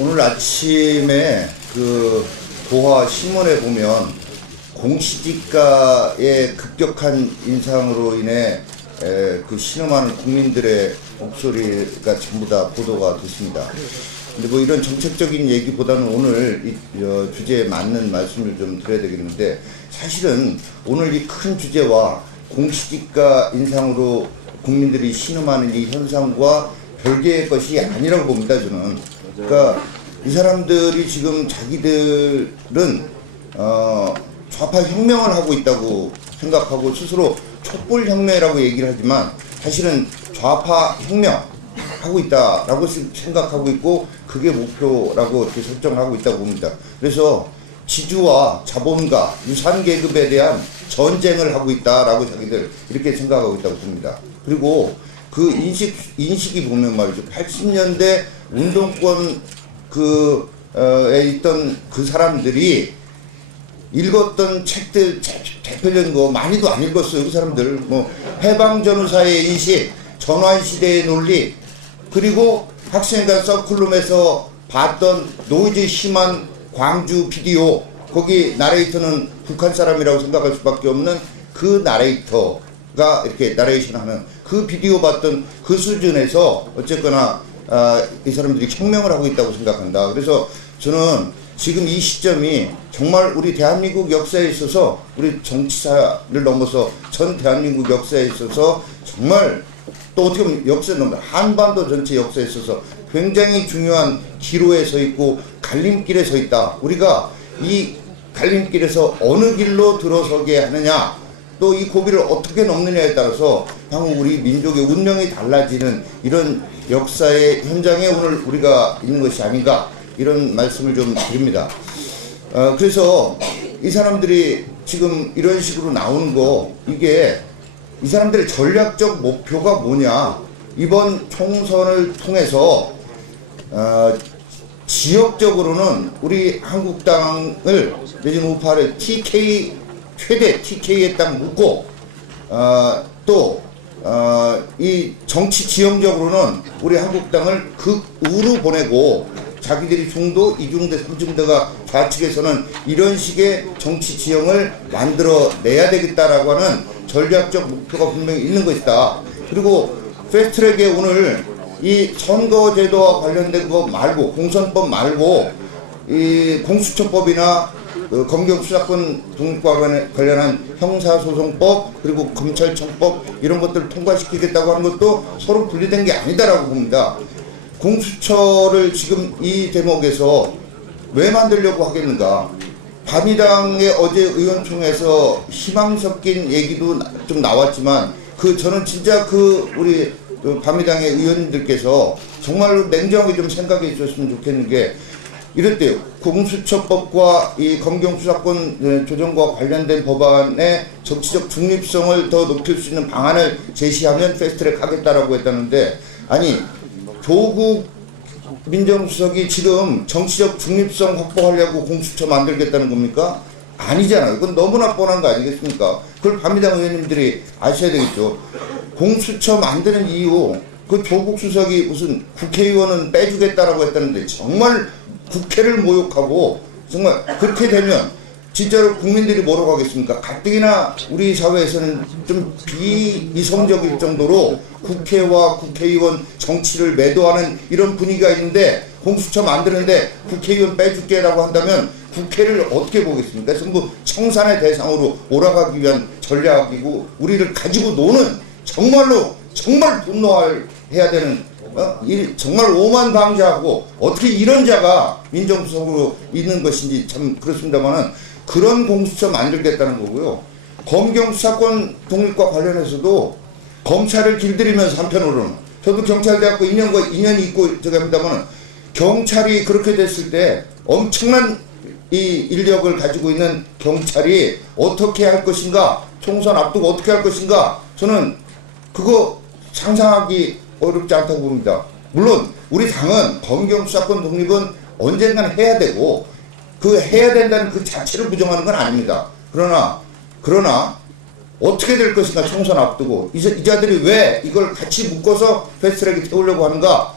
오늘 아침에 그 도화 신문에 보면 공시지가의 급격한 인상으로 인해 그 신음하는 국민들의 목소리가 전부 다 보도가 됐습니다. 근데 뭐 이런 정책적인 얘기보다는 오늘 이 주제에 맞는 말씀을 좀 드려야 되겠는데, 사실은 오늘 이 큰 주제와 공시지가 인상으로 국민들이 신음하는 이 현상과 별개의 것이 아니라고 봅니다, 저는. 그러니까 이 사람들이 지금 자기들은 좌파 혁명을 하고 있다고 생각하고 스스로 촛불 혁명이라고 얘기를 하지만 사실은 좌파 혁명 하고 있다라고 생각하고 있고, 그게 목표라고 이렇게 설정하고 있다고 봅니다. 그래서 지주와 자본가, 유산계급에 대한 전쟁을 하고 있다라고 자기들 이렇게 생각하고 있다고 봅니다. 그리고 그 인식이 보면 말이죠. 80년대 운동권 에 있던 그 사람들이 읽었던 책들, 대표적인 거 많이도 안 읽었어요. 그 사람들. 뭐, 해방전후사의 인식, 전환시대의 논리, 그리고 학생간 서클룸에서 봤던 노이즈 심한 광주 비디오, 거기 나레이터는 북한 사람이라고 생각할 수밖에 없는 그 나레이터가 이렇게 나레이션 하는 그 비디오 봤던 그 수준에서 어쨌거나 이 사람들이 혁명을 하고 있다고 생각한다. 그래서 저는 지금 이 시점이 정말 우리 대한민국 역사에 있어서, 우리 정치사를 넘어서 전 대한민국 역사에 있어서 정말, 또 어떻게 보면 역사에 넘어 한반도 전체 역사에 있어서 굉장히 중요한 기로에 서 있고 갈림길에 서 있다. 우리가 이 갈림길에서 어느 길로 들어서게 하느냐, 또 이 고비를 어떻게 넘느냐에 따라서 향후 우리 민족의 운명이 달라지는 이런 역사의 현장에 오늘 우리가 있는 것이 아닌가, 이런 말씀을 좀 드립니다. 그래서 이 사람들이 지금 이런 식으로 나오는 거, 이게 이 사람들의 전략적 목표가 뭐냐, 이번 총선을 통해서 지역적으로는 우리 한국당을 내지는 우파를 최대 TK에 딱 묶고, 또 이 정치 지형적으로는 우리 한국당을 극우로 보내고, 자기들이 중도, 이중대, 삼중대가 좌측에서는 이런 식의 정치 지형을 만들어내야 되겠다라고 하는 전략적 목표가 분명히 있는 것이다. 그리고 패스트트랙에 오늘 이 선거제도와 관련된 거 말고, 공선법 말고, 이 공수처법이나 검경수사권 독립과 관련한 형사소송법, 그리고 검찰청법, 이런 것들을 통과시키겠다고 하는 것도 서로 분리된 게 아니다라고 봅니다. 공수처를 지금 이 대목에서 왜 만들려고 하겠는가? 바미당의 어제 의원총회에서 희망 섞인 얘기도 좀 나왔지만, 저는 진짜 우리 바미당의 의원님들께서 정말로 냉정하게 좀 생각해 주셨으면 좋겠는 게, 이랬대요. 공수처법과 이 검경수사권 조정과 관련된 법안의 정치적 중립성을 더 높일 수 있는 방안을 제시하면 패스트트랙 하겠다라고 했다는데, 아니, 조국 민정수석이 지금 정치적 중립성 확보하려고 공수처 만들겠다는 겁니까? 아니잖아요. 그건 너무나 뻔한 거 아니겠습니까? 그걸 바미당 의원님들이 아셔야 되겠죠. 공수처 만드는 이유, 조국 수석이 무슨 국회의원은 빼주겠다라고 했다는데, 정말 국회를 모욕하고, 정말 그렇게 되면 진짜로 국민들이 뭐라고 하겠습니까? 가뜩이나 우리 사회에서는 좀 비이성적일 정도로 국회와 국회의원 정치를 매도하는 이런 분위기가 있는데, 공수처 만드는데 국회의원 빼줄게라고 한다면 국회를 어떻게 보겠습니까? 전부 청산의 대상으로 몰아가기 위한 전략이고, 우리를 가지고 노는, 정말로 정말 분노해야 되는, 정말 오만방자하고 어떻게 이런 자가 민정수석으로 있는 것인지 참 그렇습니다만은, 그런 공수처 만들겠다는 거고요. 검경수사권 독립과 관련해서도 검찰을 길들이면서, 한편으로는 저도 경찰대학교 2년 있고 저기 합니다만은, 경찰이 그렇게 됐을 때 엄청난 이 인력을 가지고 있는 경찰이 어떻게 할 것인가, 총선 앞두고 어떻게 할 것인가, 저는 그거 상상하기 어렵지 않다고 봅니다. 물론 우리 당은 검경수사권 독립은 언젠가는 해야 되고, 해야 된다는 그 자체를 부정하는 건 아닙니다. 그러나 어떻게 될 것인가, 총선 앞두고 이 자들이 왜 이걸 같이 묶어서 패스트트랙에 태우려고 하는가,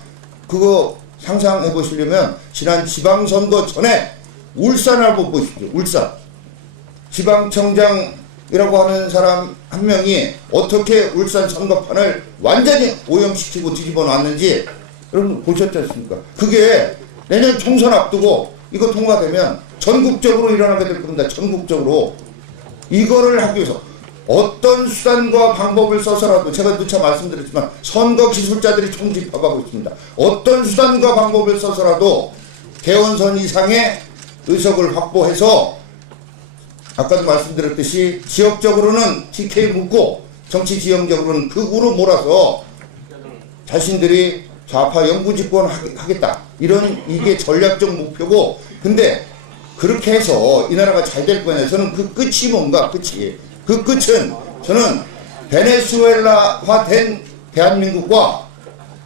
그거 상상해 보시려면 지난 지방선거 전에 울산을 한번 보십시오. 울산. 지방청장이라고 하는 사람 한 명이 어떻게 울산 선거판을 완전히 오염시키고 뒤집어 놨는지 여러분 보셨지 않습니까? 그게 내년 총선 앞두고 이거 통과되면 전국적으로 일어나게 될 겁니다. 전국적으로. 이거를 하기 위해서 어떤 수단과 방법을 써서라도, 제가 누차 말씀드렸지만 선거 기술자들이 총집합하고 있습니다. 어떤 수단과 방법을 써서라도 대원선 이상의 의석을 확보해서 아까도 말씀드렸듯이 지역적으로는 TK 묻고 정치 지형적으로는 극우로 몰아서 자신들이 좌파 영구집권 하겠다, 이런 이게 전략적 목표고, 근데 그렇게 해서 이 나라가 잘 될 거냐. 저는 그 끝이 뭔가, 그 끝은 저는 베네수엘라화 된 대한민국과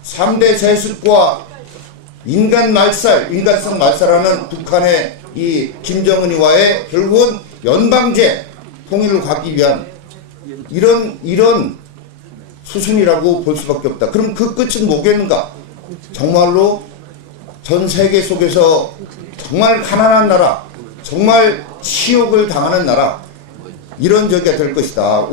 3대 세습과 인간성 말살하는 북한의 이 김정은이와의 결국은 연방제 통일을 가기 위한 이런 수순이라고 볼 수밖에 없다. 그럼 그 끝은 뭐겠는가? 정말로 전 세계 속에서 정말 가난한 나라, 정말 치욕을 당하는 나라, 이런 저기가 될 것이다.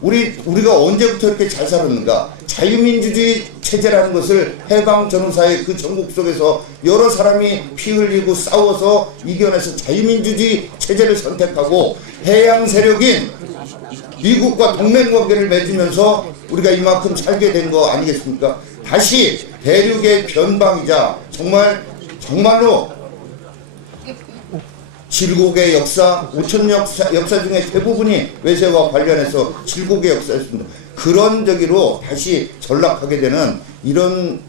우리가 언제부터 이렇게 잘 살았는가? 자유민주주의 체제라는 것을 해방 전후사의 그 전국 속에서 여러 사람이 피 흘리고 싸워서 이겨내서 자유민주주의 체제를 선택하고 해양 세력인 미국과 동맹관계를 맺으면서 우리가 이만큼 살게 된 거 아니겠습니까? 다시 대륙의 변방이자 정말로 질곡의 역사, 5천 역사 중에 대부분이 외세와 관련해서 질곡의 역사였습니다. 그런 저기로 다시 전락하게 되는 이런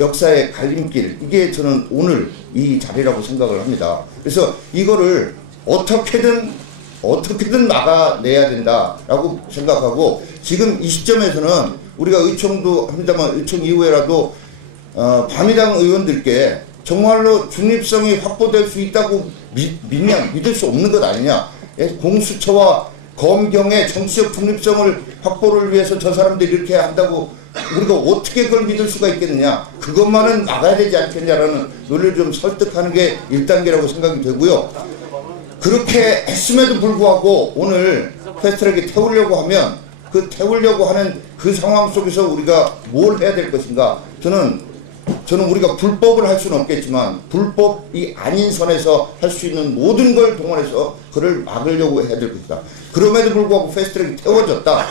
역사의 갈림길, 이게 저는 오늘 이 자리라고 생각을 합니다. 그래서 이거를 어떻게든 막아내야 된다라고 생각하고, 지금 이 시점에서는 우리가 의총도 합니다만 의총 이후에라도 바미당 의원들께 정말로 중립성이 확보될 수 있다고 믿을 수 없는 것 아니냐. 공수처와 검경의 정치적 중립성을 확보를 위해서 저 사람들이 이렇게 한다고 우리가 어떻게 그걸 믿을 수가 있겠느냐. 그것만은 막아야 되지 않겠냐라는 논리를 좀 설득하는 게 1단계라고 생각이 되고요. 그렇게 했음에도 불구하고 오늘 패스트트랙에 태우려고 하면 태우려고 하는 그 상황 속에서 우리가 뭘 해야 될 것인가. 저는 우리가 불법을 할 수는 없겠지만 불법이 아닌 선에서 할 수 있는 모든 걸 동원해서 그를 막으려고 해야 될 것이다. 그럼에도 불구하고 패스트트랙이 태워졌다.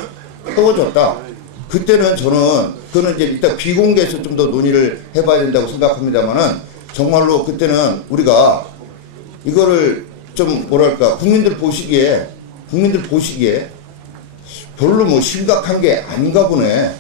그때는 그거는 이제 일단 비공개에서 좀 더 논의를 해봐야 된다고 생각합니다만은, 정말로 그때는 우리가 이거를 좀 국민들 보시기에 별로 뭐 심각한 게 아닌가 보네.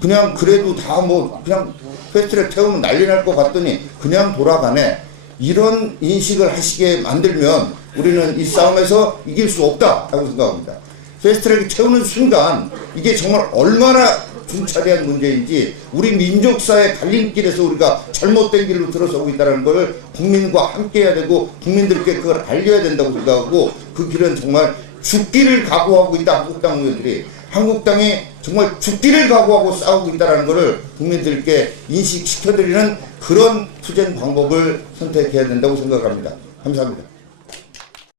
그냥 그래도 다 그냥 패스트트랙 태우면 난리 날 것 같더니 그냥 돌아가네. 이런 인식을 하시게 만들면 우리는 이 싸움에서 이길 수 없다라고 생각합니다. 패스트트랙 태우는 순간 이게 정말 얼마나 중차대한 문제인지, 우리 민족사의 갈림길에서 우리가 잘못된 길로 들어서고 있다는 걸 국민과 함께 해야 되고 국민들께 그걸 알려야 된다고 생각하고, 그 길은 정말 죽기를 각오하고 있다. 한국당 의원들이 한국당이 정말 죽기를 각오하고 싸우고 있다는 것을 국민들께 인식시켜드리는 그런 투쟁 방법을 선택해야 된다고 생각합니다. 감사합니다.